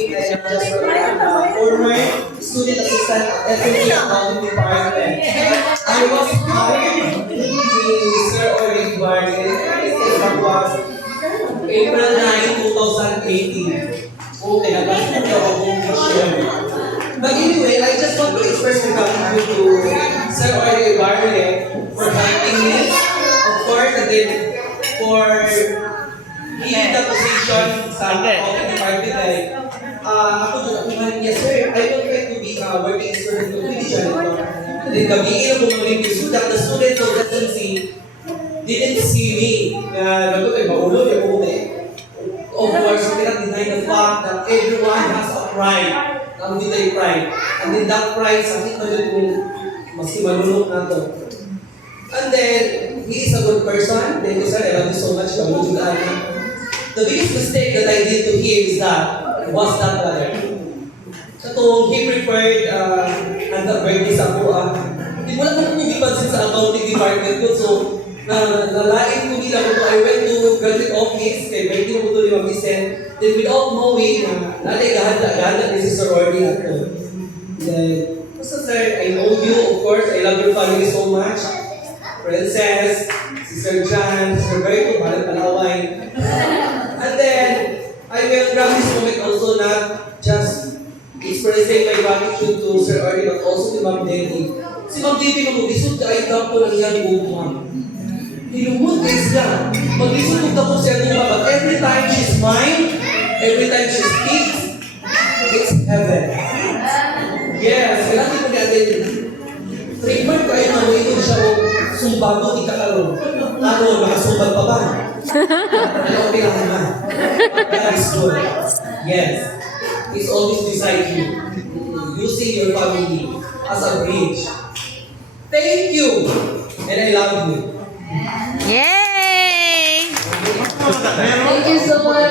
speaking. I am just a former student assistant at FMC Accounting Department. I was hired in Sir Orig Bargain. That was April 9, 2018. Okay, nabasa ko ako share. But anyway, I just want to express my gratitude to Sir Orig Bargain for helping me. Of course, and then for in the position sa accounting department ay ako doon ako man, yes sir, I will try to be working student to finish and then gabiin ako mga so that the students of SMC didn't see me na nato kay maulo yung ute. Of course, we cannot deny the fact that everyone has a pride. Ang dito yung pride. And then that pride, sakit na yun kung mas malunok na to. And then, he is a good person. Thank you sir, I love you so much. The biggest mistake that I did to him is that was that brother. So he preferred ang birthday sa kuha. Hindi mo lang kung pumipansin sa accounting department ko. So, nalain ko nila kung I went to graduate office, kay birthday ko ito ni Mag-Isen. Then without knowing na nanay gahanda ni si Sir Orly at ko. Then, basta sir, I know you, of course. I love your family so much. Princess, si Sir John, si Sir Berto, balang palaway. And then, I will grab this moment also not just expressing my gratitude to Sir Orly, but also to Ma'am Debbie. Si Ma'am Debbie mag-lisod ka ay tapos ng iyang bubuhan. Hinumot is na. Mag-lisod kong tapos siya nung but every time she smile, every time she speaks, it's heaven. Yes, kailangan ko natin. Trademark ko ay mamuhin siya o sumbago di kakalong. Ano, nakasumbag pa ba? Ano kailangan na? That is good. Yes. It's always beside you. Using your family as a bridge. Thank you. And I love you. Yay! Thank you so much.